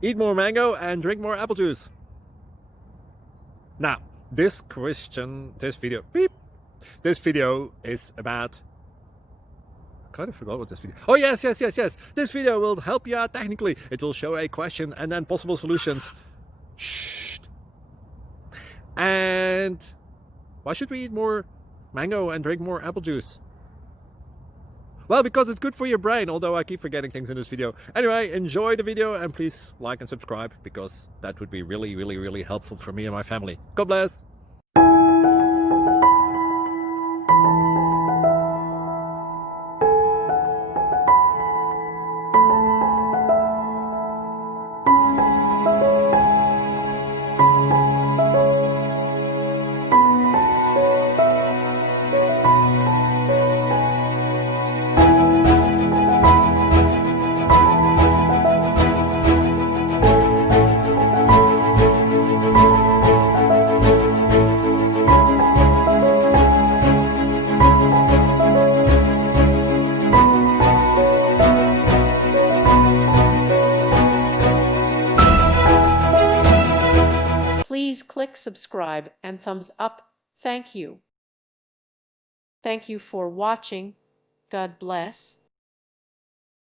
Eat more mango and drink more apple juice. Now, this video is about... I kind of forgot what this video... Oh, yes. This video will help you out technically. It will show a question and then possible solutions. Shh. And why should we eat more mango and drink more apple juice? Well, because it's good for your brain, although I keep forgetting things in this video. Anyway, enjoy the video and please like and subscribe, because that would be really helpful for me and my family. God bless! Please click subscribe and thumbs up. Thank you. Thank you for watching. God bless.